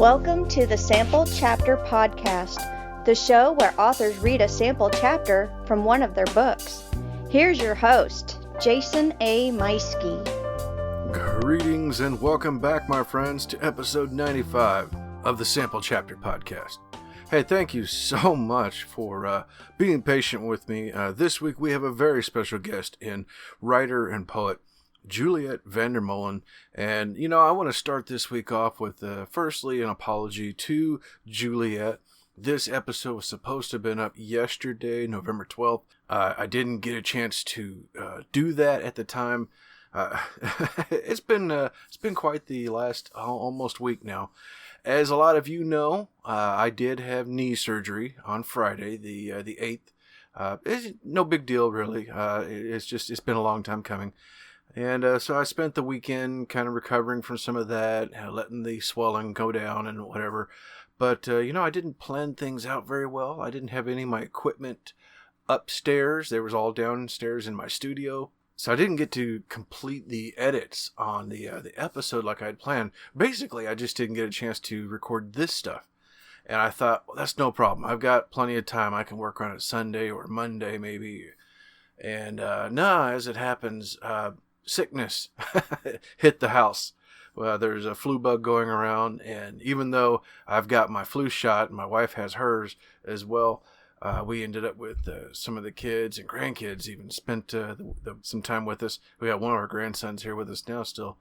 Welcome to the Sample Chapter Podcast, the show where authors read a sample chapter from one of their books. Here's your host, Jason A. Meiske. Greetings and welcome back, my friends, to episode 95 of the Sample Chapter Podcast. Hey, thank you so much for being patient with me. This week we have a very special guest in writer and poet Juliette Molen. And, I want to start this week off with, firstly, an apology to Juliette. This episode was supposed to have been up yesterday, November 12th. I didn't get a chance to do that at the time. It's been quite the last almost week now. As a lot of you know, I did have knee surgery on Friday, the 8th. It's no big deal, really. It's been a long time coming. And so I spent the weekend kind of recovering from some of that, letting the swelling go down and whatever. But, I didn't plan things out very well. I didn't have any of my equipment upstairs. They was all downstairs in my studio. So I didn't get to complete the edits on the episode like I had planned. Basically, I just didn't get a chance to record this stuff. And I thought, well, that's no problem. I've got plenty of time. I can work on it Sunday or Monday maybe. And as it happens, sickness hit the house. Well, there's a flu bug going around, and even though I've got my flu shot and my wife has hers as well, we ended up with some of the kids and grandkids even spent some time with us. We got one of our grandsons here with us now still,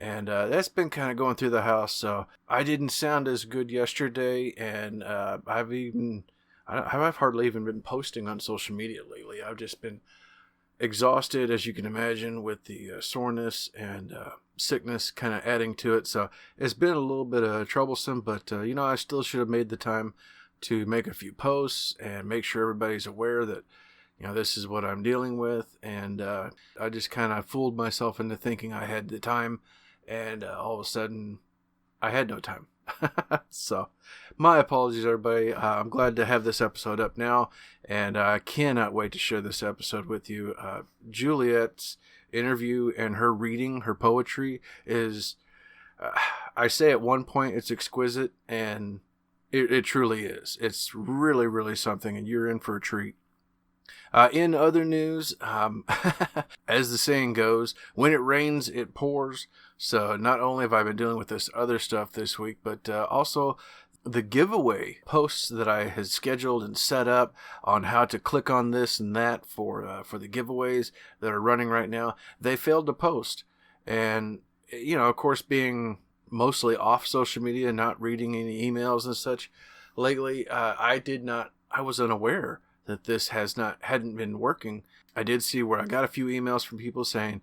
and that's been kind of going through the house. So I didn't sound as good yesterday, and I've hardly even been posting on social media lately. I've just been exhausted, as you can imagine, with the soreness and sickness kind of adding to it. So it's been a little bit troublesome, but I still should have made the time to make a few posts and make sure everybody's aware that this is what I'm dealing with. And I just kind of fooled myself into thinking I had the time, and all of a sudden I had no time. So my apologies, everybody. I'm glad to have this episode up now, and I cannot wait to share this episode with you. Juliette's interview and her reading, her poetry is, I say at one point it's exquisite, and it truly is. It's really, really something, and you're in for a treat. In other news, as the saying goes, when it rains, it pours. So not only have I been dealing with this other stuff this week, but also the giveaway posts that I had scheduled and set up on how to click on this and that for the giveaways that are running right now, they failed to post. And, of course, being mostly off social media, not reading any emails and such lately, I was unaware that this hadn't been working. I did see where I got a few emails from people saying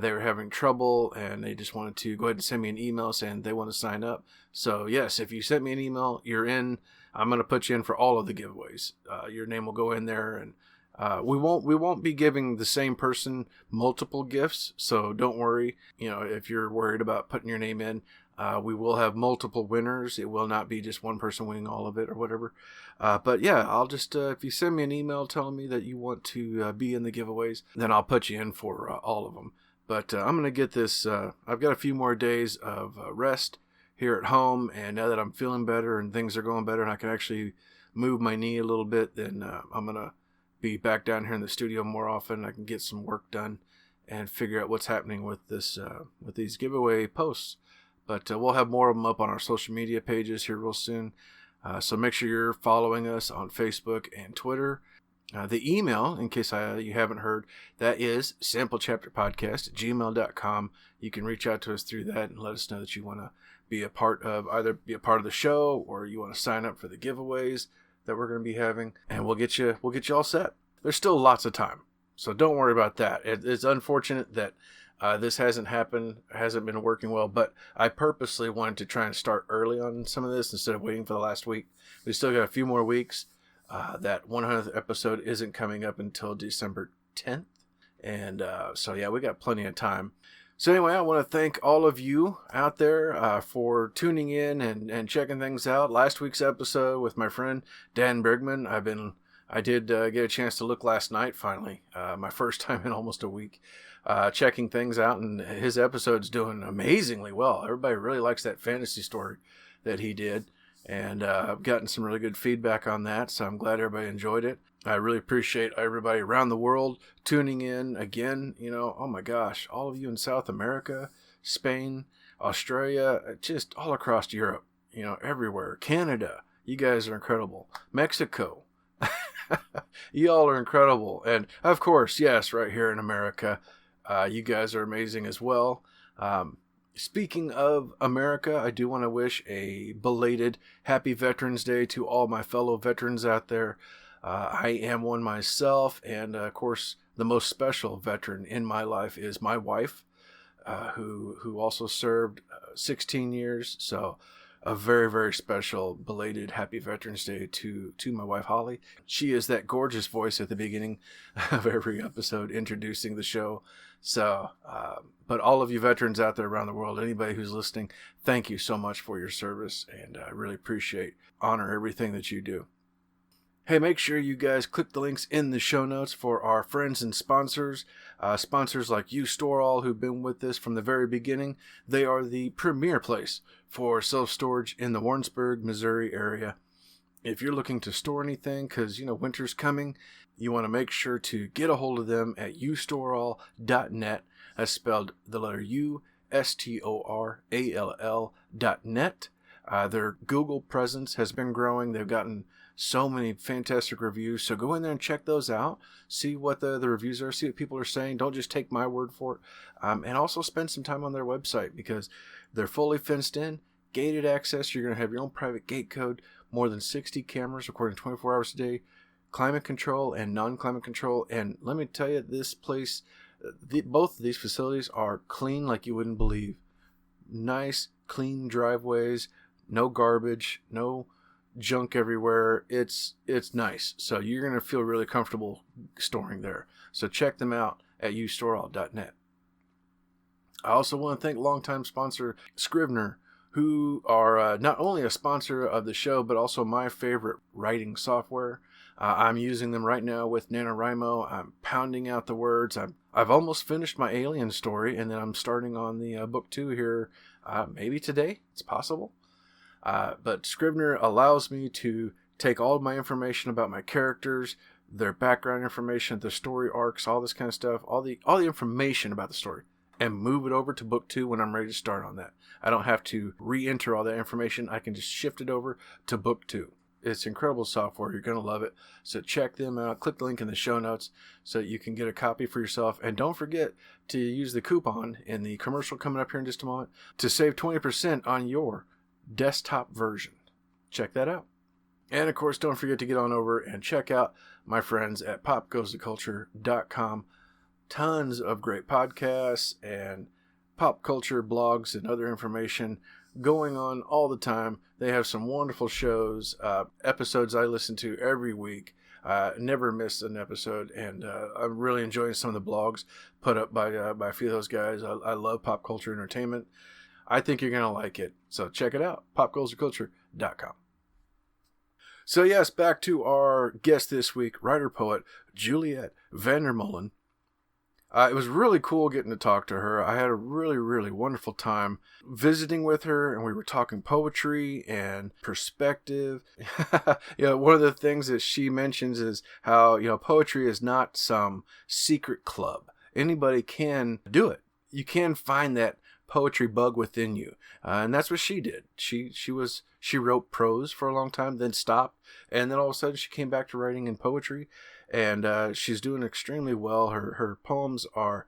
they were having trouble and they just wanted to go ahead and send me an email saying they want to sign up. So yes, if you sent me an email, you're in. I'm going to put you in for all of the giveaways. Your name will go in there, and we won't be giving the same person multiple gifts. So don't worry. If you're worried about putting your name in, we will have multiple winners. It will not be just one person winning all of it or whatever. But yeah, I'll just, if you send me an email telling me that you want to be in the giveaways, then I'll put you in for all of them. But I'm going to get this, I've got a few more days of rest here at home. And now that I'm feeling better and things are going better and I can actually move my knee a little bit, then I'm going to be back down here in the studio more often. I can get some work done and figure out what's happening with this, with these giveaway posts. But we'll have more of them up on our social media pages here real soon. So make sure you're following us on Facebook and Twitter. The email, in case you haven't heard, that is samplechapterpodcast@gmail.com. You can reach out to us through that and let us know that you want to be a part of the show, or you want to sign up for the giveaways that we're going to be having, and we'll get you all set. There's still lots of time, so don't worry about that. It's unfortunate that this hasn't been working well, but I purposely wanted to try and start early on some of this instead of waiting for the last week. We still got a few more weeks. That 100th episode isn't coming up until December 10th. And so, yeah, we got plenty of time. So anyway, I want to thank all of you out there for tuning in and checking things out. Last week's episode with my friend Dan Bergman, I did get a chance to look last night, finally. My first time in almost a week. Checking things out, and his episode's doing amazingly well. Everybody really likes that fantasy story that he did. And I've gotten some really good feedback on that, so I'm glad everybody enjoyed it. I really appreciate everybody around the world tuning in again. Oh my gosh, all of you in South America, Spain, Australia, just all across Europe, everywhere. Canada, you guys are incredible. Mexico, you all are incredible. And of course, yes, right here in America, you guys are amazing as well. Speaking of America, I do want to wish a belated Happy Veterans Day to all my fellow veterans out there. I am one myself, and of course, the most special veteran in my life is my wife, who also served 16 years. So a very, very special belated Happy Veterans Day to my wife, Holly. She is that gorgeous voice at the beginning of every episode introducing the show. So, but all of you veterans out there around the world, anybody who's listening, thank you so much for your service, and I really honor everything that you do. Hey, make sure you guys click the links in the show notes for our friends and sponsors. Sponsors like U-Stor-All, who've been with us from the very beginning. They are the premier place for self-storage in the Warrensburg, Missouri area. If you're looking to store anything, because, winter's coming, you want to make sure to get a hold of them at U-Stor-All.net. That's spelled the letter U, STORALL.net. Their Google presence has been growing. They've gotten so many fantastic reviews. So go in there and check those out. See what the reviews are. See what people are saying. Don't just take my word for it. And also spend some time on their website, because they're fully fenced in, gated access. You're going to have your own private gate code, more than 60 cameras recording 24 hours a day, climate control and non-climate control. And let me tell you, this place, both of these facilities are clean like you wouldn't believe. Nice, clean driveways, no garbage, no junk everywhere. It's nice. So you're going to feel really comfortable storing there. So check them out at U-Stor-All.net. I also want to thank longtime sponsor Scrivener, who are not only a sponsor of the show, but also my favorite writing software. I'm using them right now with NaNoWriMo. I'm pounding out the words. I've almost finished my Alien story, and then I'm starting on the book 2 here, maybe today. It's possible. But Scrivener allows me to take all of my information about my characters, their background information, the story arcs, all this kind of stuff, all the information about the story, and move it over to book 2 when I'm ready to start on that. I don't have to re-enter all that information. I can just shift it over to book 2. It's incredible software. You're going to love it. So check them out. Click the link in the show notes so that you can get a copy for yourself. And don't forget to use the coupon in the commercial coming up here in just a moment to save 20% on your desktop version. Check that out. And of course, don't forget to get on over and check out my friends at popgoestheculture.com. Tons of great podcasts and pop culture blogs and other information going on all the time. They have some wonderful shows, episodes I listen to every week. Never miss an episode, and I'm really enjoying some of the blogs put up by a few of those guys. I love pop culture entertainment. I think you're going to like it. So check it out, popgoestheculture.com. So yes, back to our guest this week, writer-poet Juliette van der Molen. It was really cool getting to talk to her. I had a really, really wonderful time visiting with her, and we were talking poetry and perspective. One of the things that she mentions is how, poetry is not some secret club. Anybody can do it. You can find that poetry bug within you, and that's what she did. She wrote prose for a long time, then stopped, and then all of a sudden she came back to writing in poetry, and she's doing extremely well. Her poems are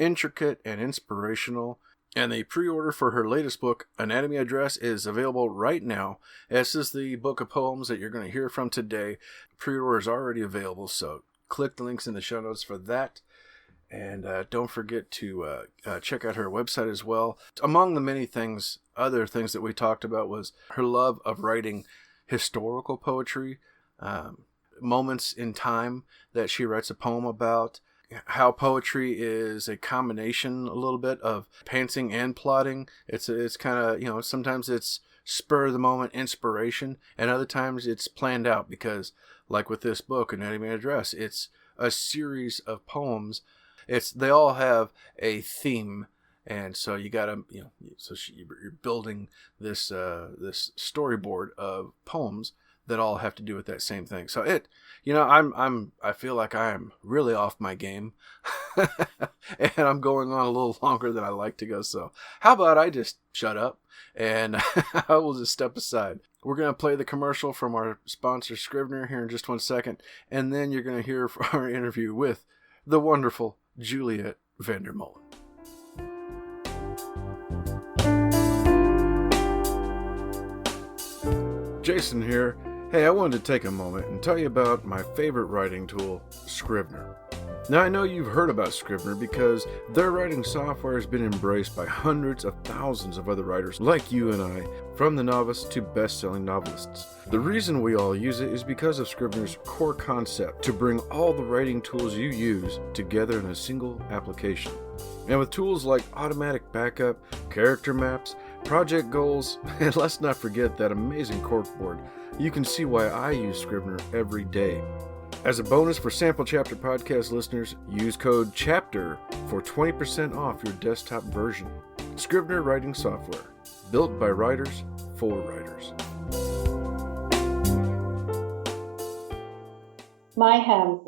intricate and inspirational, and the pre-order for her latest book, Anatomy Address, is available right now. This is the book of poems that you're going to hear from today. Pre-order is already available, so click the links in the show notes for that. And don't forget to check out her website as well. Among the many other things that we talked about was her love of writing historical poetry, moments in time that she writes a poem about, how poetry is a combination a little bit of pantsing and plotting. It's kind of, sometimes it's spur of the moment inspiration, and other times it's planned out, because like with this book, Anatomy Address, it's a series of poems. They all have a theme And so you got to, you're building this this storyboard of poems that all have to do with that same thing. So I feel like I am really off my game, and I'm going on a little longer than I like to go. So how about I just shut up and I will just step aside. We're going to play the commercial from our sponsor Scrivener here in just 1 second, and then you're going to hear our interview with the wonderful Juliette Vander Molen. Jason here. Hey, I wanted to take a moment and tell you about my favorite writing tool, Scrivener. Now, I know you've heard about Scrivener because their writing software has been embraced by hundreds of thousands of other writers like you and I, from the novice to best-selling novelists. The reason we all use it is because of Scrivener's core concept to bring all the writing tools you use together in a single application. And with tools like automatic backup, character maps, project goals, and let's not forget that amazing corkboard, you can see why I use Scrivener every day. As a bonus for Sample Chapter Podcast listeners, use code CHAPTER for 20% off your desktop version. Scrivener writing software, built by writers for writers. My hem.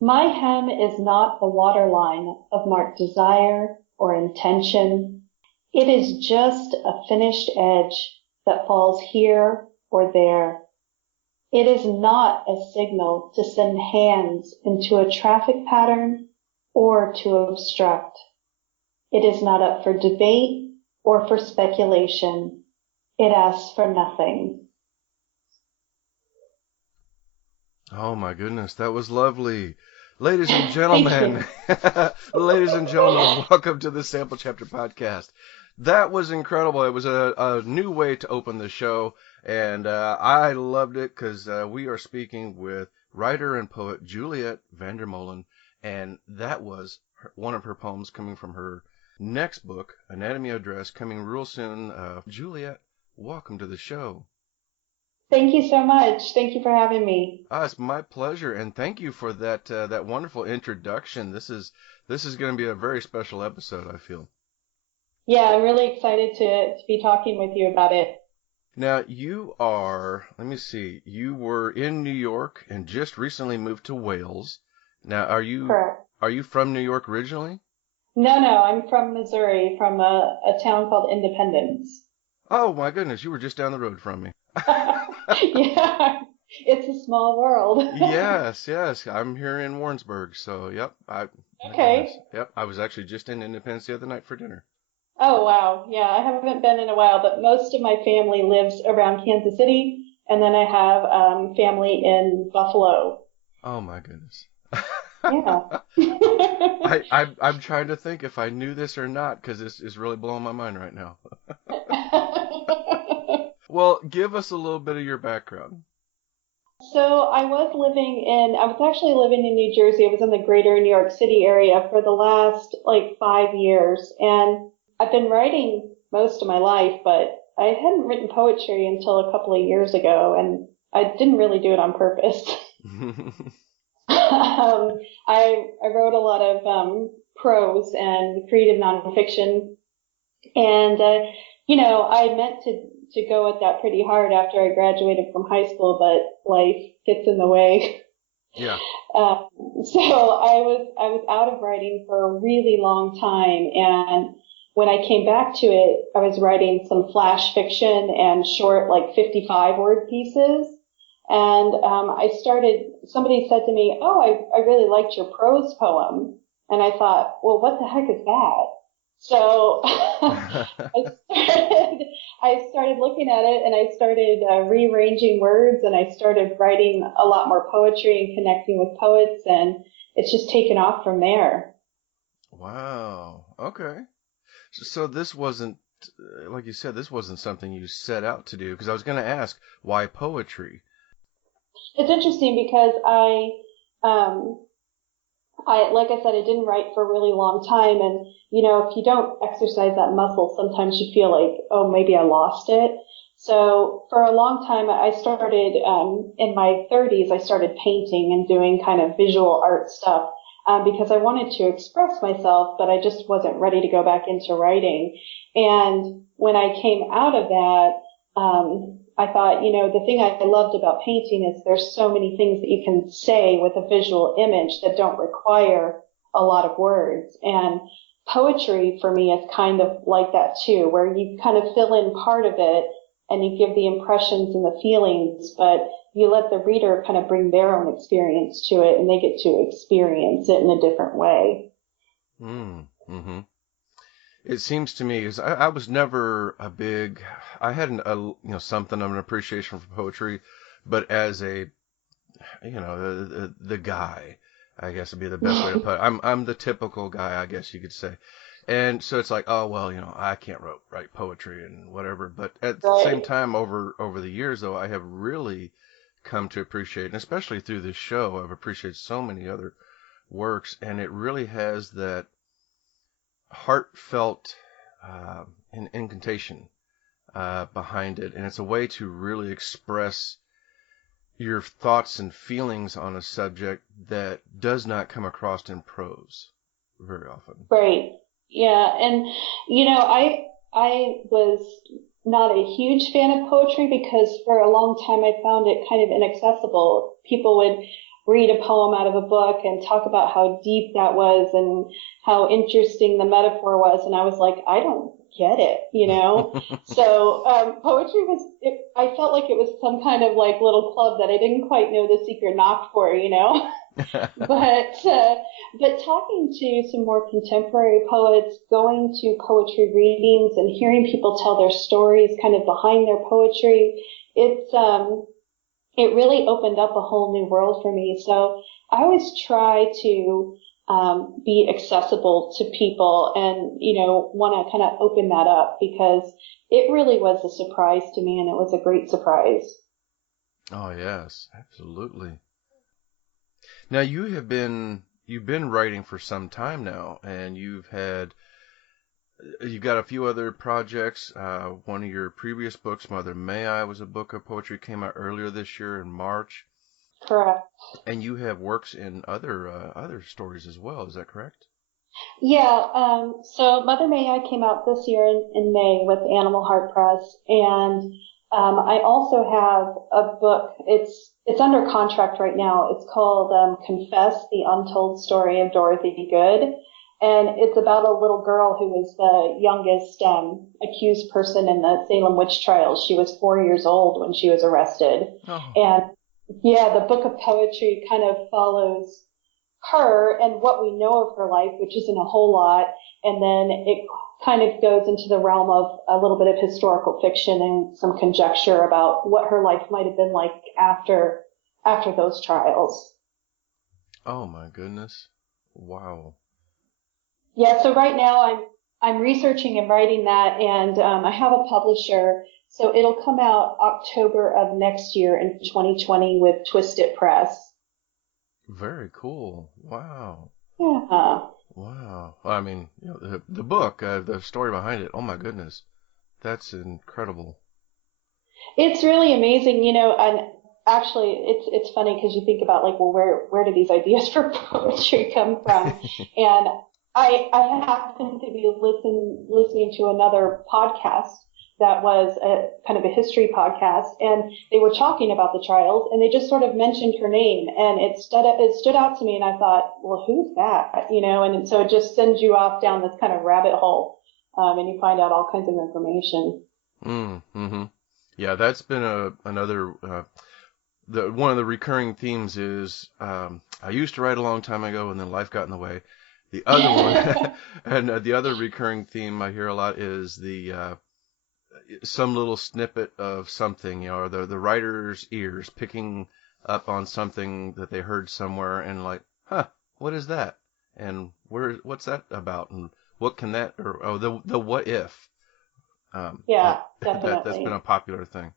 My hem is not the waterline of marked desire or intention. It is just a finished edge that falls here or there. It is not a signal to send hands into a traffic pattern or to obstruct. It is not up for debate or for speculation. It asks for nothing. Oh my goodness, that was lovely. Ladies and gentlemen, ladies and gentlemen, welcome to the Sample Chapter Podcast. That was incredible. It was a new way to open the show, and I loved it because we are speaking with writer and poet Juliette Vander Molen, and that was one of her poems coming from her next book, Anatomy of Dress, coming real soon. Juliette, welcome to the show. Thank you so much. Thank you for having me. It's my pleasure, and thank you for that wonderful introduction. This is going to be a very special episode, I feel. Yeah, I'm really excited to be talking with you about it. Now, you are, let me see, you were in New York and just recently moved to Wales. Now, Correct. Are you from New York originally? No, I'm from Missouri, from a town called Independence. Oh, my goodness, you were just down the road from me. Yeah, it's a small world. Yes, I'm here in Warrensburg, so yep. Okay. Yep, I was actually just in Independence the other night for dinner. Oh, wow. Yeah, I haven't been in a while, but most of my family lives around Kansas City, and then I have family in Buffalo. Oh, my goodness. Yeah. I'm trying to think if I knew this or not, because this is really blowing my mind right now. Well, give us a little bit of your background. So I was actually living in New Jersey. I was in the greater New York City area for the last 5 years, and I've been writing most of my life, but I hadn't written poetry until a couple of years ago, and I didn't really do it on purpose. I wrote a lot of prose and creative nonfiction, and I meant to go at that pretty hard after I graduated from high school, but life gets in the way. Yeah. So I was out of writing for a really long time, and when I came back to it, I was writing some flash fiction and short 55-word pieces. And somebody said to me, "Oh, I really liked your prose poem." And I thought, well, what the heck is that? So I started looking at it, and I started rearranging words, and I started writing a lot more poetry and connecting with poets, and it's just taken off from there. Wow. Okay. So this wasn't, like you said, this wasn't something you set out to do, because I was going to ask, why poetry? It's interesting because like I said, I didn't write for a really long time. And, if you don't exercise that muscle, sometimes you feel like, oh, maybe I lost it. So for a long time, I started, in my 30s, I started painting and doing kind of visual art stuff. because I wanted to express myself, but I just wasn't ready to go back into writing. And when I came out of that, I thought, the thing I loved about painting is there's so many things that you can say with a visual image that don't require a lot of words. And poetry for me is kind of like that too, where you kind of fill in part of it and you give the impressions and the feelings, but you let the reader kind of bring their own experience to it and they get to experience it in a different way. Mm-hmm. It seems to me, I was never I had something of an appreciation for poetry, but as a, the guy, I guess would be the best way to put it. I'm the typical guy, I guess you could say. And so it's like, oh, well, I can't write poetry and whatever. But at the same time, over the years, though, I have really come to appreciate, and especially through this show, I've appreciated so many other works, and it really has that heartfelt incantation behind it, and it's a way to really express your thoughts and feelings on a subject that does not come across in prose very often. Right. Yeah. And, I was not a huge fan of poetry because for a long time I found it kind of inaccessible. People would read a poem out of a book and talk about how deep that was and how interesting the metaphor was. And I was like, I don't get it, So poetry I felt like it was some kind of like little club that I didn't quite know the secret knock for, But talking to some more contemporary poets, going to poetry readings and hearing people tell their stories kind of behind their poetry, it really opened up a whole new world for me. So I always try to be accessible to people and, want to kind of open that up because it really was a surprise to me and it was a great surprise. Oh, yes, absolutely. Now you've been writing for some time now, and you've got a few other projects. One of your previous books, Mother May I, was a book of poetry, came out earlier this year in March. Correct. And you have works in other stories as well. Is that correct? Yeah. So Mother May I came out this year in May with Animal Heart Press, and I also have a book. It's under contract right now. It's called Confess: The Untold Story of Dorothy Good. And it's about a little girl who was the youngest accused person in the Salem witch trials. She was 4 years old when she was arrested. Oh. And yeah, the book of poetry kind of follows her and what we know of her life, which isn't a whole lot. And then it kind of goes into the realm of a little bit of historical fiction and some conjecture about what her life might have been like after those trials. Oh my goodness. Wow. Yeah, so right now I'm researching and writing that, and I have a publisher, so it'll come out October of next year in 2020 with Twisted Press. Very cool. Wow. Yeah. Wow. I mean, the book, the story behind it. Oh my goodness, that's incredible. It's really amazing, and actually it's funny because you think about like, well, where do these ideas for poetry come from? And I happened to be listening to another podcast that was a kind of a history podcast, and they were talking about the trials, and they just sort of mentioned her name, and it stood out to me, and I thought, well, who's that? And so it just sends you off down this kind of rabbit hole, and you find out all kinds of information. Mm-hmm. Yeah, that's been another. One of the recurring themes is I used to write a long time ago, and then life got in the way. The other one, and the other recurring theme I hear a lot is the some little snippet of something, or the writer's ears picking up on something that they heard somewhere, and like, what is that? And what's that about? And what can that? Or the what if? Yeah, definitely. That's been a popular thing.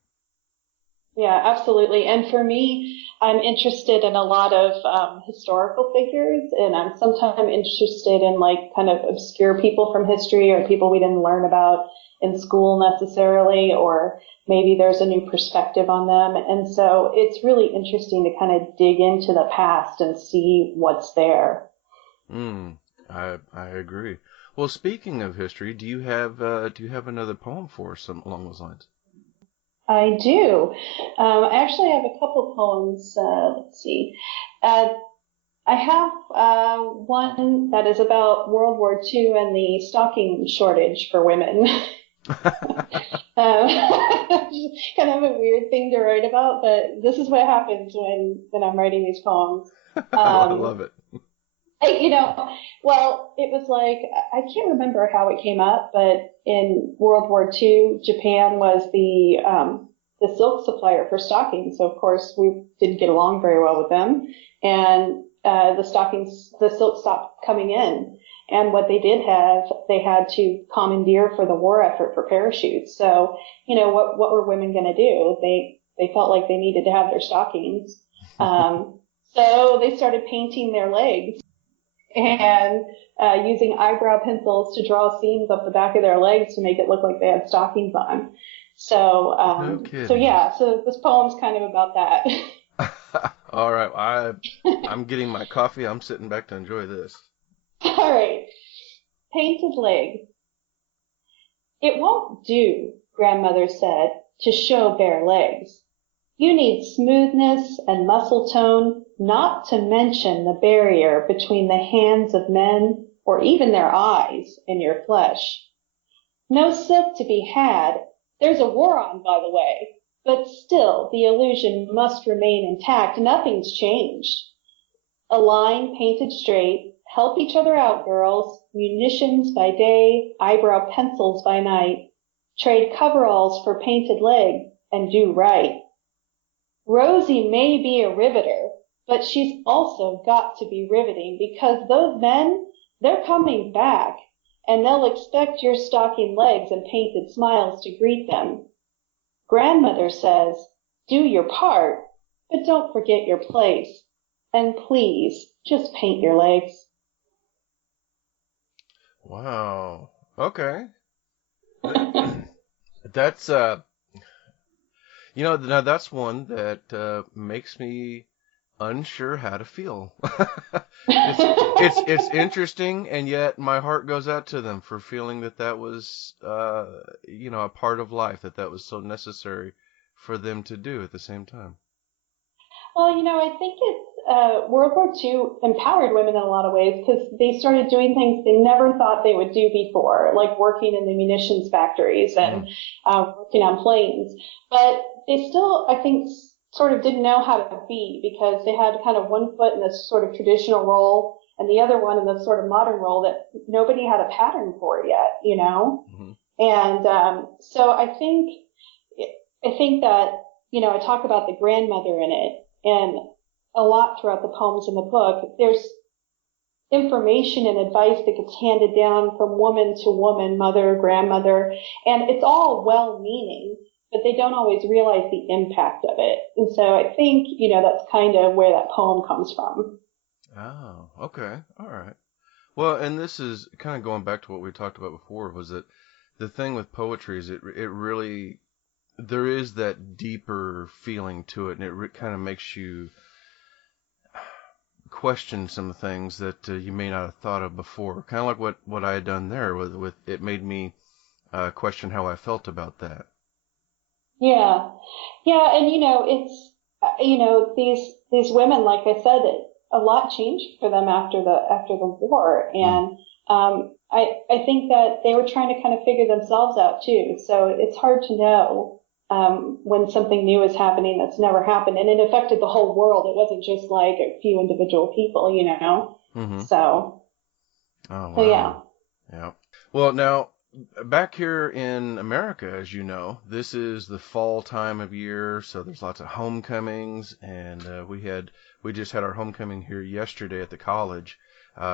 Yeah, absolutely. And for me, I'm interested in a lot of historical figures, and I'm sometimes interested in like kind of obscure people from history or people we didn't learn about in school necessarily, or maybe there's a new perspective on them. And so it's really interesting to kind of dig into the past and see what's there. I agree. Well, speaking of history, do you have another poem for us along those lines? I do. I actually have a couple poems. Let's see. Uh, I have one that is about World War II and the stocking shortage for women. Kind of a weird thing to write about, but this is what happens when I'm writing these poems. I love it. Well, it was like, I can't remember how it came up, but in World War II, Japan was the silk supplier for stockings. So of course we didn't get along very well with them, and the silk stopped coming in. And what they did they had to commandeer for the war effort for parachutes. So, what were women going to do? They felt like they needed to have their stockings. So they started painting their legs and using eyebrow pencils to draw seams up the back of their legs to make it look like they had stockings on. So, No kidding. so this poem's kind of about that. All right, I'm getting my coffee. I'm sitting back to enjoy this. All right. Painted leg. It won't do, grandmother said, to show bare legs. You need smoothness and muscle tone, not to mention the barrier between the hands of men or even their eyes and your flesh. No silk to be had. There's a war on, by the way, but still the illusion must remain intact. Nothing's changed. A line painted straight. Help each other out, girls. Munitions by day, eyebrow pencils by night. Trade coveralls for painted leg and do right. Rosie may be a riveter, but she's also got to be riveting because those men, they're coming back, and they'll expect your stocking legs and painted smiles to greet them. Grandmother says, do your part, but don't forget your place. And please, just paint your legs. Wow. Okay. That's now that's one that makes me unsure how to feel. It's interesting, and yet my heart goes out to them for feeling that was a part of life, that was so necessary for them to do at the same time. Well, I think World War II empowered women in a lot of ways because they started doing things they never thought they would do before, like working in the munitions factories and working on planes. But they still, I think, sort of didn't know how to be because they had kind of one foot in this sort of traditional role and the other one in this sort of modern role that nobody had a pattern for yet, Mm-hmm. And so I think that, I talk about the grandmother in it, and a lot throughout the poems in the book, there's information and advice that gets handed down from woman to woman, mother, grandmother, and it's all well-meaning, but they don't always realize the impact of it. And so I think, that's kind of where that poem comes from. Oh, okay. All right. Well, and this is kind of going back to what we talked about before, was that the thing with poetry is it really, there is that deeper feeling to it, and it kind of makes you question some things that you may not have thought of before. Kind of like what I had done there with it made me question how I felt about that. Yeah. Yeah. And, it's, these women, like I said, a lot changed for them after the war. And, I think that they were trying to kind of figure themselves out too. So it's hard to know, when something new is happening that's never happened, and it affected the whole world. It wasn't just like a few individual people, Mm-hmm. So, oh, wow. So yeah. Yeah. Well, now back here in America, as you know, this is the fall time of year, so there's lots of homecomings, and we just had our homecoming here yesterday at the college,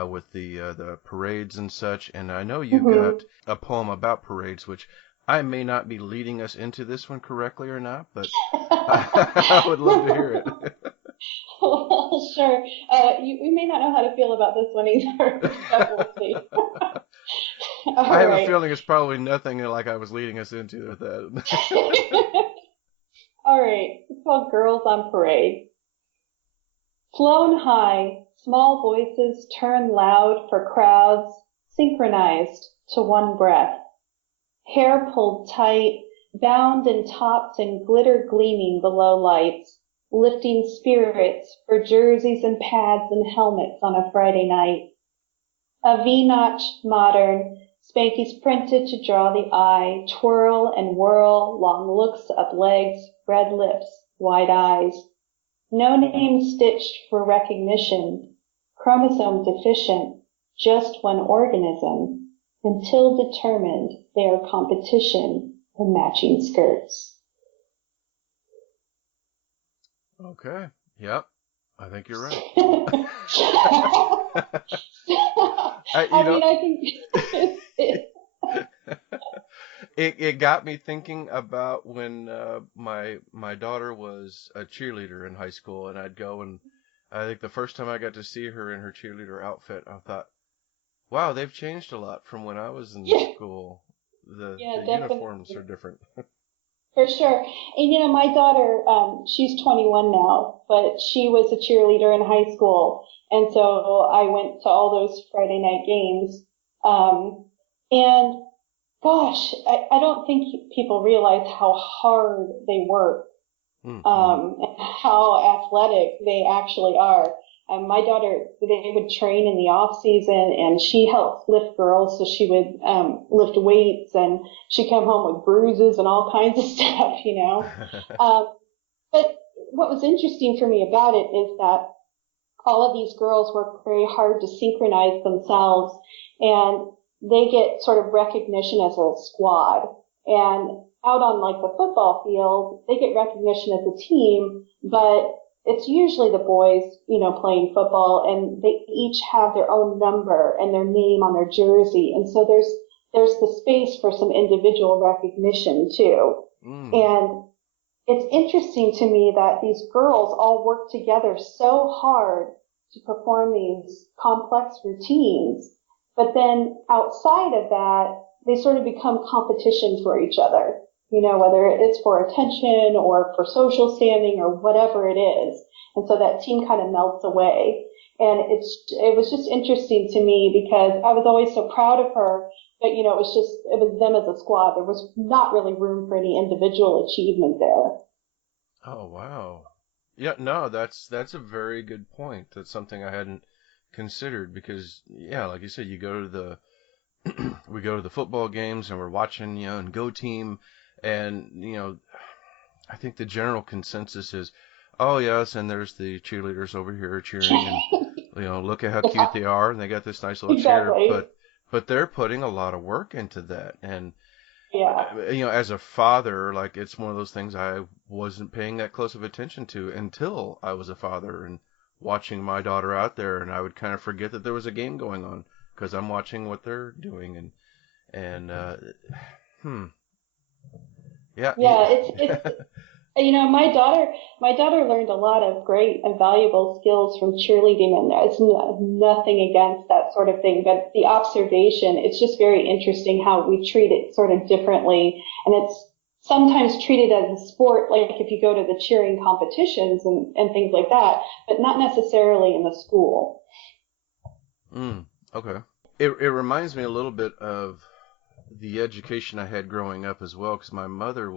with the parades and such. And I know you've got a poem about parades, which I may not be leading us into this one correctly or not, but I would love to hear it. Well, sure. We may not know how to feel about this one either, but we'll see. I have a feeling it's probably nothing like I was leading us into with that. All right. It's called Girls on Parade. Flown high, Small voices turn loud for crowds, synchronized to one breath. Hair pulled tight, bound in tops and glitter gleaming below lights, lifting spirits for jerseys and pads and helmets on a Friday night. A V-notch modern, Spankies printed to draw the eye, twirl and whirl, long looks up legs, red lips, wide eyes. No name stitched for recognition, chromosome deficient, just one organism, until determined they are competition in matching skirts. Okay. Yep. I think you're right. I think it got me thinking about when my daughter was a cheerleader in high school, and I'd go, and I think the first time I got to see her in her cheerleader outfit, I thought, wow, they've changed a lot from when I was in school. The uniforms are different. For sure. And my daughter, she's 21 now, but she was a cheerleader in high school. And so I went to all those Friday night games. And gosh, I don't think people realize how hard they work, and how athletic they actually are. My daughter, they would train in the off season, and she helped lift girls, so she would lift weights, and she'd come home with bruises and all kinds of stuff. But what was interesting for me about it is that all of these girls work very hard to synchronize themselves, and they get sort of recognition as a squad. And out on like the football field, they get recognition as a team, but it's usually the boys, playing football, and they each have their own number and their name on their jersey. And so there's the space for some individual recognition too. And it's interesting to me that these girls all work together so hard to perform these complex routines. But then outside of that, they sort of become competition for each other, whether it's for attention or for social standing or whatever it is. And so that team kind of melts away. And it was just interesting to me because I was always so proud of her, but it was them as a squad. There was not really room for any individual achievement there. Oh, wow. Yeah, no, that's a very good point. That's something I hadn't considered because, yeah, like you said, you go to the we go to the football games and we're watching, and Go Team, and I think the general consensus is, oh yes, and there's the cheerleaders over here cheering, and look at how cute they are, and they got this nice little cheer, but they're putting a lot of work into that, and as a father, like it's one of those things I wasn't paying that close of attention to until I was a father and watching my daughter out there, and I would kind of forget that there was a game going on because I'm watching what they're doing, and it's my daughter learned a lot of great and valuable skills from cheerleading, and it's nothing against that sort of thing, but the observation, it's just very interesting how we treat it sort of differently, and it's sometimes treated as a sport, like if you go to the cheering competitions and things like that, but not necessarily in the school. Okay. It reminds me a little bit of the education I had growing up as well, because my mother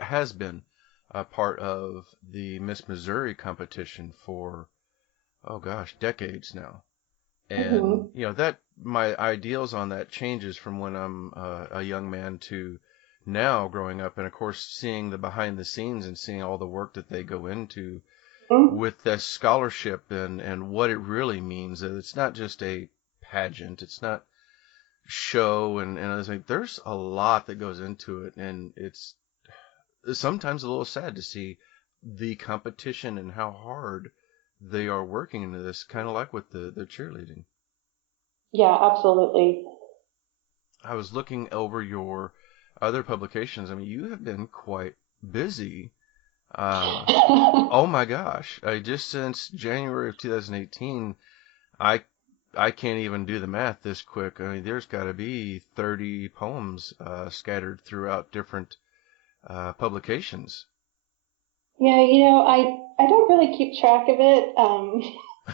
has been a part of the Miss Missouri competition for, decades now. And, that my ideals on that changes from when I'm a young man to now growing up. And of course, seeing the behind the scenes and seeing all the work that they go into with this scholarship and what it really means. It's not just a pageant. It's not show. And I was like, there's a lot that goes into it. And it's sometimes a little sad to see the competition and how hard they are working into this, kind of like with the cheerleading. Yeah, absolutely. I was looking over your other publications. I mean, you have been quite busy. Oh my gosh. Just since January of 2018, I can't even do the math this quick. I mean, there's got to be 30 poems scattered throughout different publications. Yeah, I don't really keep track of it.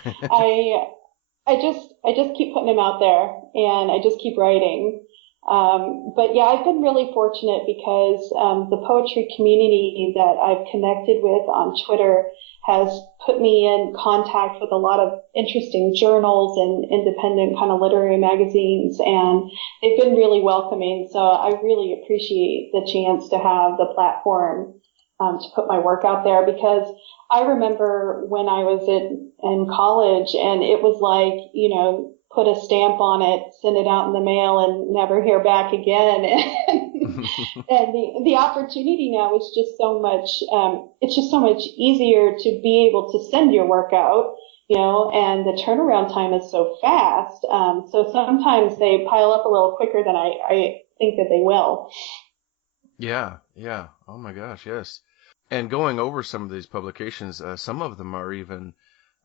I I just keep putting them out there, and I just keep writing. But yeah, I've been really fortunate because the poetry community that I've connected with on Twitter has put me in contact with a lot of interesting journals and independent kind of literary magazines, and they've been really welcoming. So I really appreciate the chance to have the platform to put my work out there, because I remember when I was in college, and it was like, put a stamp on it, send it out in the mail, and never hear back again. And the opportunity now is just so much, it's just so much easier to be able to send your work out, and the turnaround time is so fast. So sometimes they pile up a little quicker than I think that they will. Yeah, yeah. Oh my gosh, yes. And going over some of these publications, some of them are even,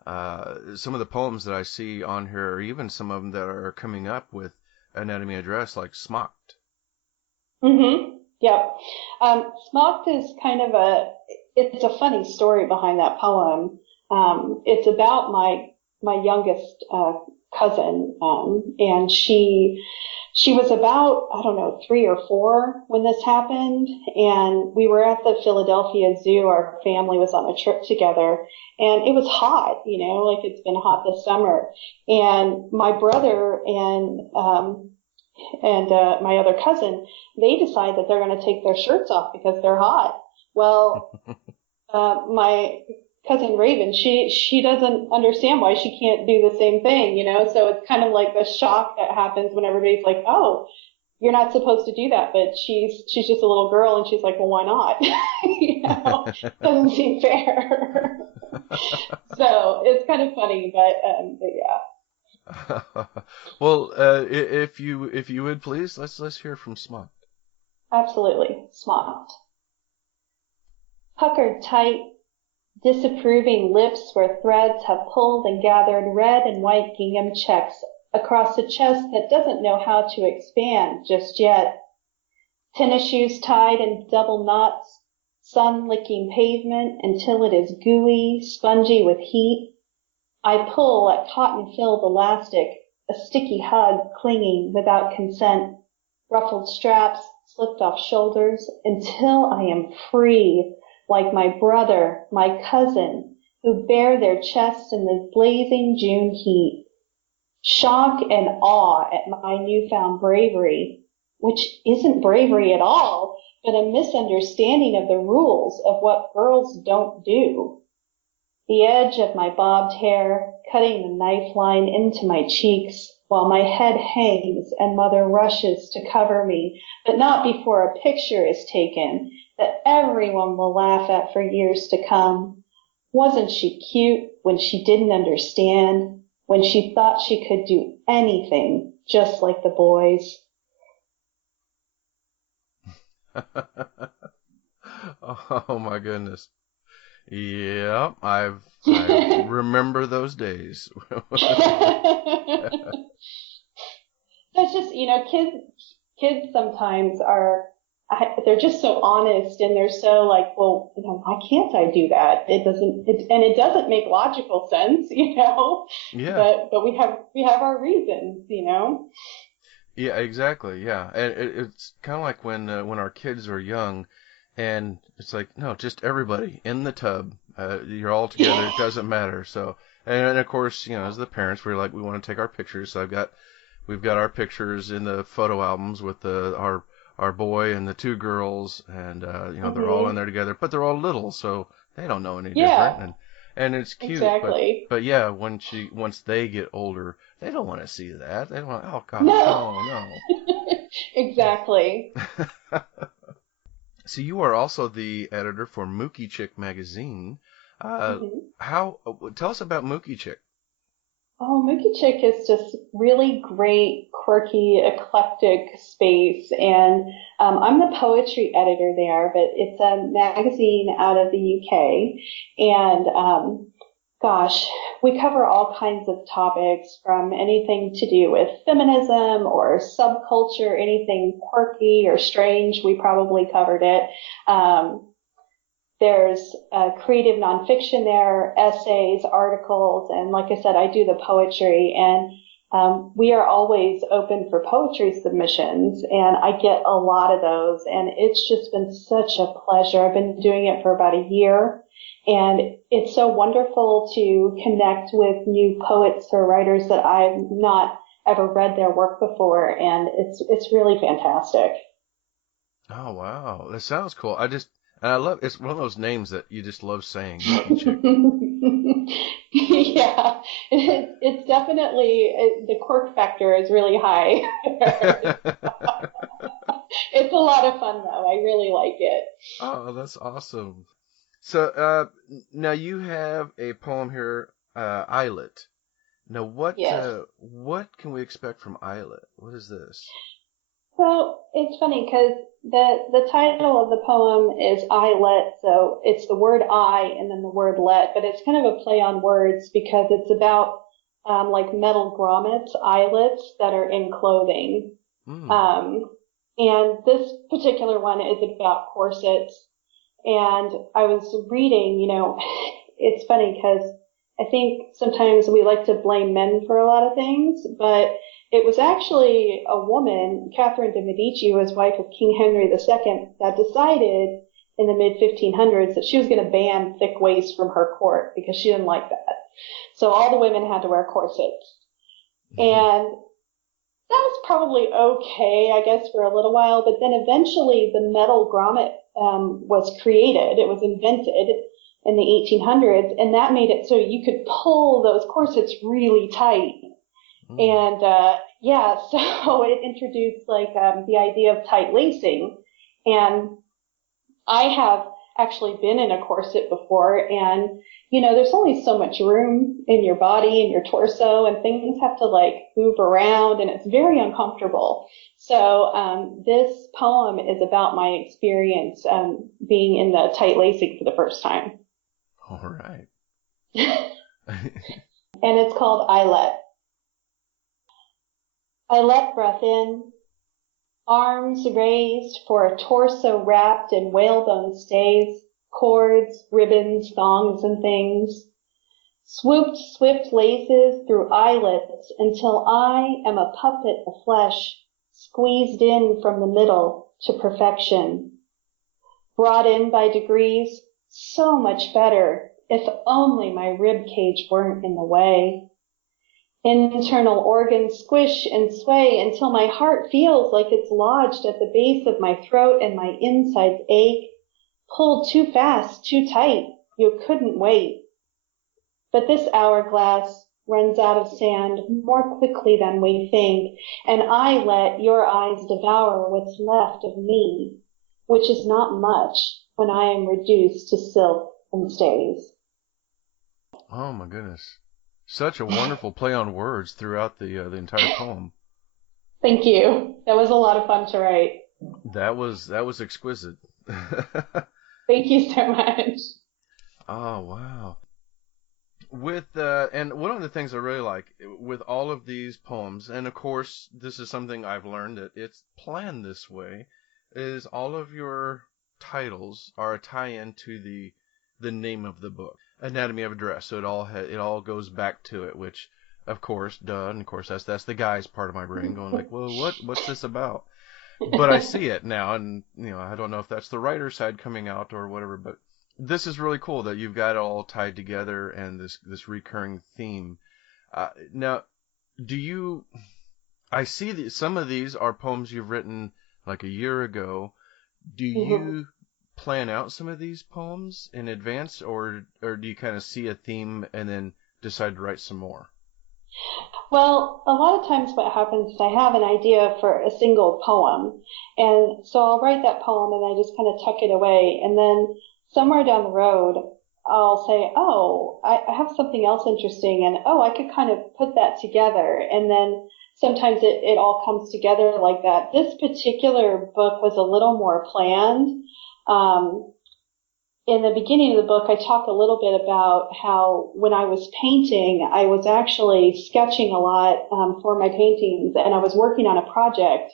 some of the poems that I see on here, or even some of them that are coming up with anatomy address, like Smocked. Mm-hmm. Yep. Smocked is kind of it's a funny story behind that poem. It's about my youngest, cousin, and she was about, I don't know, 3 or 4 when this happened, and we were at the Philadelphia Zoo. Our family was on a trip together, and it was hot, like it's been hot this summer. And my brother and my other cousin, they decide that they're going to take their shirts off because they're hot. Well, my cousin Raven, she doesn't understand why she can't do the same thing, so it's kind of like the shock that happens when everybody's like, oh, you're not supposed to do that, but she's just a little girl, and she's like, well, why not? Doesn't seem fair. So it's kind of funny, but yeah. Well, if you would please, let's hear from Smocked. Absolutely. Smocked. Puckered tight, disapproving lips where threads have pulled and gathered red and white gingham checks across a chest that doesn't know how to expand just yet. Tennis shoes tied in double knots, sun-licking pavement until it is gooey, spongy with heat. I pull at cotton-filled elastic, a sticky hug clinging without consent, ruffled straps slipped off shoulders until I am free, like my brother, my cousin, who bare their chests in the blazing June heat. Shock and awe at my newfound bravery, which isn't bravery at all, but a misunderstanding of the rules of what girls don't do. The edge of my bobbed hair cutting the knife line into my cheeks while my head hangs and mother rushes to cover me, but not before a picture is taken that everyone will laugh at for years to come. Wasn't she cute when she didn't understand, when she thought she could do anything just like the boys? Oh my goodness. Yeah, I remember those days. That's just, kids sometimes they're just so honest, and they're so like, well, why can't I do that? It doesn't make logical sense, Yeah. but we have our reasons, Yeah, exactly. Yeah. And it's kind of like when our kids are young, and it's like, no, just everybody in the tub. You're all together. It doesn't matter. So, and of course, as the parents, we want to take our pictures. So we've got our pictures in the photo albums with our boy and the 2 girls, and they're all in there together, but they're all little, so they don't know any different, and it's cute. Exactly. But yeah, once they get older, they don't want to see that. They don't want, oh God, no. Exactly. So you are also the editor for Mookychick Magazine. Tell us about Mookychick. Oh, Mookychick is just really great, quirky, eclectic space, and I'm the poetry editor there, but it's a magazine out of the UK, and gosh, we cover all kinds of topics, from anything to do with feminism or subculture, anything quirky or strange, we probably covered it. There's creative nonfiction there, essays, articles, and like I said, I do the poetry, and we are always open for poetry submissions, and I get a lot of those, and it's just been such a pleasure. I've been doing it for about a year, and it's so wonderful to connect with new poets or writers that I've not ever read their work before, and it's really fantastic. Oh, wow. That sounds cool. And I love, it's one of those names that you just love saying. Mookychick. Yeah, it's definitely, the quirk factor is really high. It's a lot of fun though. I really like it. Oh, that's awesome. So, now you have a poem here, Islet. Now, Yes. what can we expect from Islet? What is this? So it's funny because the title of the poem is I let, so it's the word I and then the word let, but it's kind of a play on words because it's about like metal grommets, eyelets that are in clothing. Mm. And this particular one is about corsets. And I was reading, it's funny because I think sometimes we like to blame men for a lot of things, but it was actually a woman, Catherine de' Medici, who was wife of King Henry II, that decided in the mid-1500s that she was going to ban thick waists from her court because she didn't like that. So all the women had to wear corsets. And that was probably okay, I guess, for a little while, but then eventually the metal grommet was created. It was invented in the 1800s, and that made it so you could pull those corsets really tight. And so it introduced like the idea of tight lacing. And I have actually been in a corset before, and there's only so much room in your body and your torso, and things have to like move around, and it's very uncomfortable. So this poem is about my experience being in the tight lacing for the first time. All right. And it's called I Let. I let breath in, arms raised for a torso wrapped in whalebone stays, cords, ribbons, thongs, and things. Swooped swift laces through eyelets until I am a puppet of flesh, squeezed in from the middle to perfection. Brought in by degrees, so much better, if only my rib cage weren't in the way. Internal organs squish and sway until my heart feels like it's lodged at the base of my throat and my insides ache. Pulled too fast, too tight, you couldn't wait. But this hourglass runs out of sand more quickly than we think, and I let your eyes devour what's left of me, which is not much when I am reduced to silk and stays. Oh my goodness. Such a wonderful play on words throughout the entire poem. Thank you. That was a lot of fun to write. That was exquisite. Thank you so much. Oh, wow. And one of the things I really like with all of these poems, and of course this is something I've learned that it's planned this way, is all of your titles are a tie-in to the name of the book. Anatomy of a Dress, so it all goes back to it, which of course, and of course that's the guy's part of my brain going like, well, what's this about? But I see it now, and I don't know if that's the writer side coming out or whatever, but this is really cool that you've got it all tied together and this recurring theme. Now, I see that some of these are poems you've written like a year ago. Do you plan out some of these poems in advance, or do you kind of see a theme and then decide to write some more? Well, a lot of times what happens is I have an idea for a single poem, and so I'll write that poem and I just kind of tuck it away, and then somewhere down the road I'll say, oh, I have something else interesting, and oh, I could kind of put that together, and then sometimes it all comes together like that. This particular book was a little more planned. In the beginning of the book, I talk a little bit about how when I was painting, I was actually sketching a lot for my paintings, and I was working on a project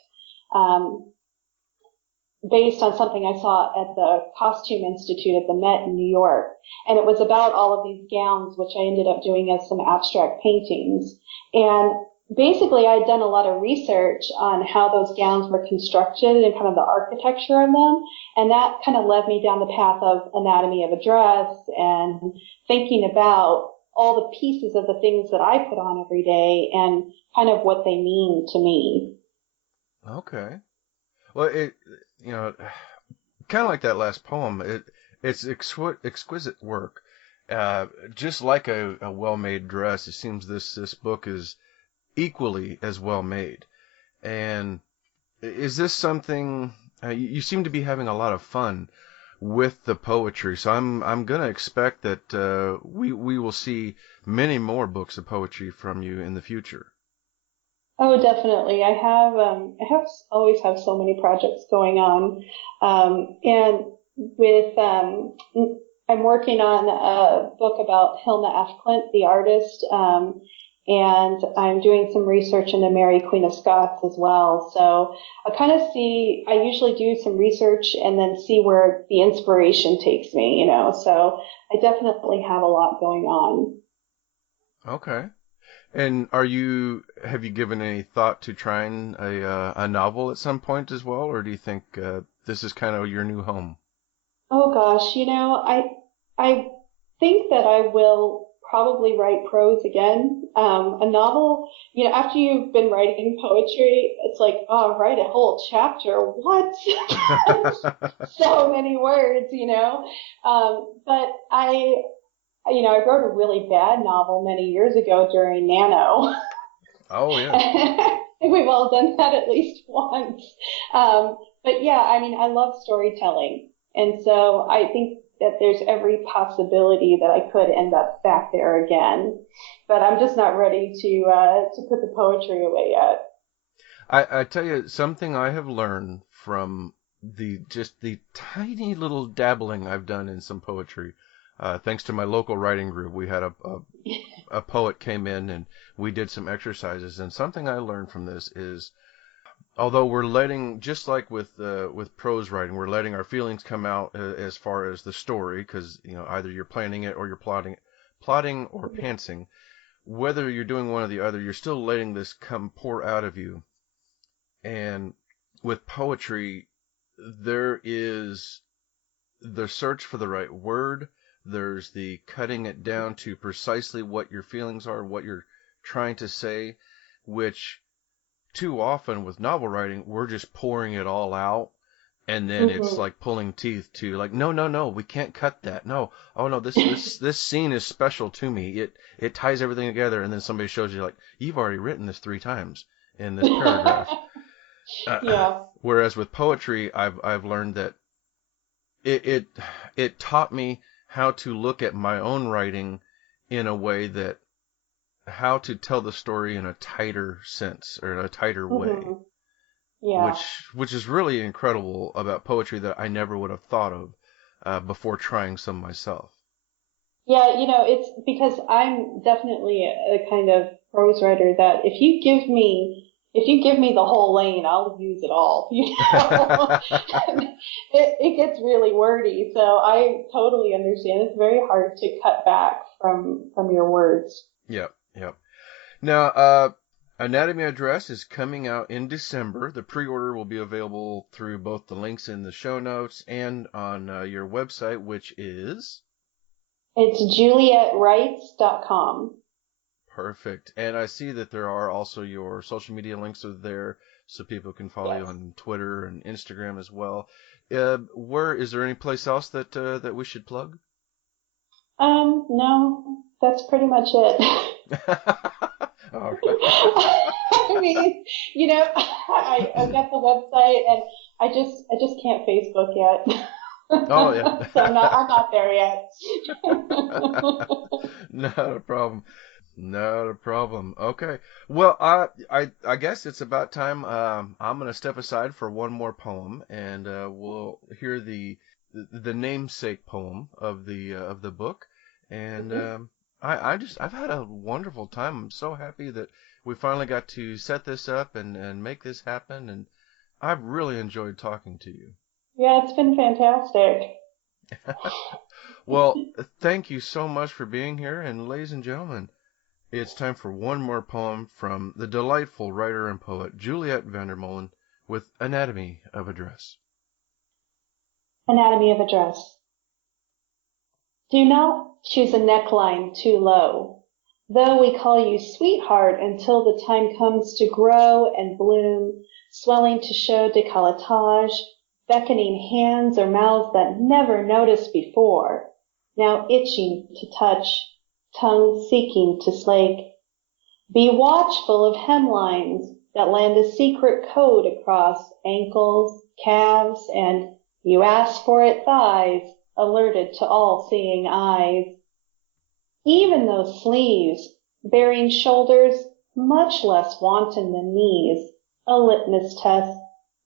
based on something I saw at the Costume Institute at the Met in New York. And it was about all of these gowns, which I ended up doing as some abstract paintings. And basically, I had done a lot of research on how those gowns were constructed and kind of the architecture of them. And that kind of led me down the path of anatomy of a dress and thinking about all the pieces of the things that I put on every day and kind of what they mean to me. Okay. Well, kind of like that last poem. It's exquisite work. Just like a well-made dress, it seems this book is equally as well made. And is this something you seem to be having a lot of fun with the poetry? So I'm gonna expect that we will see many more books of poetry from you in the future. Oh, definitely. Always have so many projects going on. And with, I'm working on a book about Hilma F. Klint, the artist. And I'm doing some research into Mary, Queen of Scots as well. So I usually do some research and then see where the inspiration takes me, so I definitely have a lot going on. Okay. And have you given any thought to trying a novel at some point as well, or do you think this is kind of your new home? Oh gosh, I think that I will probably write prose again. A novel, after you've been writing poetry, it's like, oh, write a whole chapter. What? So many words. But I wrote a really bad novel many years ago during Nano. Oh yeah. I think we've all done that at least once. But yeah, I love storytelling. And so I think that there's every possibility that I could end up back there again. But I'm just not ready to put the poetry away yet. I tell you, something I have learned from the tiny little dabbling I've done in some poetry, thanks to my local writing group. We had a poet came in and we did some exercises, and something I learned from this is, although we're letting, just like with prose writing, we're letting our feelings come out as far as the story, because either you're planning it or you're plotting or pantsing. Whether you're doing one or the other, you're still letting this pour out of you. And with poetry, there is the search for the right word. There's the cutting it down to precisely what your feelings are, what you're trying to say, which too often with novel writing, we're just pouring it all out. And then it's like pulling teeth to like, no, we can't cut that. No. Oh no, this scene is special to me. It ties everything together. And then somebody shows you like, you've already written this 3 times in this paragraph. Yeah. Whereas with poetry, I've learned that it taught me how to look at my own writing in a way that, how to tell the story in a tighter sense or in a tighter way. Yeah. Which is really incredible about poetry that I never would have thought of before trying some myself. Yeah, it's because I'm definitely a kind of prose writer that if you give me the whole lane, I'll use it all. It gets really wordy, so I totally understand. It's very hard to cut back from your words. Yep. Now, Anatomy of Dress is coming out in December. The pre-order will be available through both the links in the show notes and on your website, which is? It's JulietteWrites.com. Perfect. And I see that there are also your social media links are there, so people can follow you on Twitter and Instagram as well. Where is there any place else that we should plug? No, that's pretty much it. All right. I've got the website and I just can't Facebook yet. Oh yeah. So I'm not there yet. Not a problem. Not a problem. Okay. Well, I guess it's about time. I'm gonna step aside for one more poem, and we'll hear the namesake poem of the book. And I've had a wonderful time. I'm so happy that we finally got to set this up and make this happen. And I've really enjoyed talking to you. Yeah, it's been fantastic. Well, thank you so much for being here. And ladies and gentlemen, it's time for one more poem from the delightful writer and poet Juliette Molen with Anatomy of a Dress. Anatomy of a dress. Do not choose a neckline too low, though we call you sweetheart until the time comes to grow and bloom, swelling to show décolletage, beckoning hands or mouths that never noticed before, now itching to touch, tongue seeking to slake. Be watchful of hemlines that land a secret code across ankles, calves, and you asked for it thighs, alerted to all-seeing eyes. Even those sleeves, bearing shoulders much less wanton than knees, a litmus test,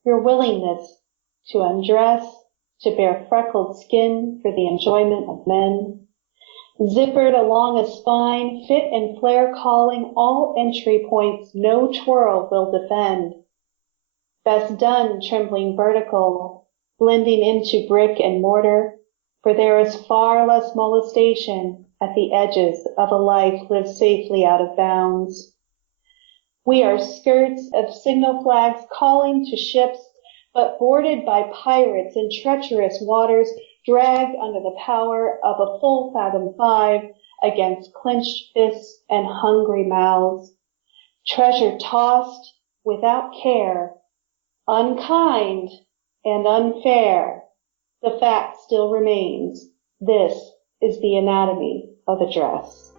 your willingness to undress, to bear freckled skin for the enjoyment of men. Zippered along a spine, fit and flare calling all entry points no twirl will defend. Best done trembling vertical, blending into brick and mortar, for there is far less molestation at the edges of a life lived safely out of bounds. We are skirts of signal flags calling to ships, but boarded by pirates in treacherous waters, dragged under the power of a full fathom 5 against clenched fists and hungry mouths. Treasure tossed without care, unkind and unfair, the fact still remains. This is the anatomy of a dress.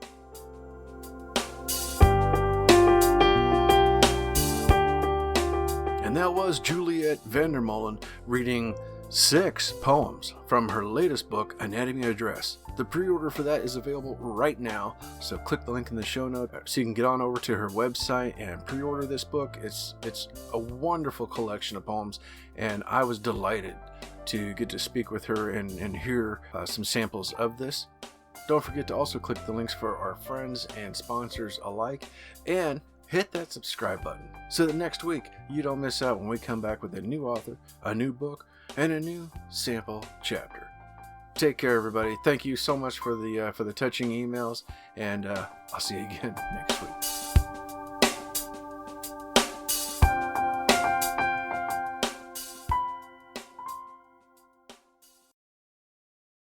And that was Juliette Molen reading 6 poems from her latest book, Anatomy of a Dress. The pre-order for that is available right now, so click the link in the show note so you can get on over to her website and pre-order this book. It's a wonderful collection of poems, and I was delighted to get to speak with her and hear some samples of this. Don't forget to also click the links for our friends and sponsors alike, and hit that subscribe button so that next week you don't miss out when we come back with a new author, a new book, and a new sample chapter. Take care, everybody. Thank you so much for the touching emails, and I'll see you again next week.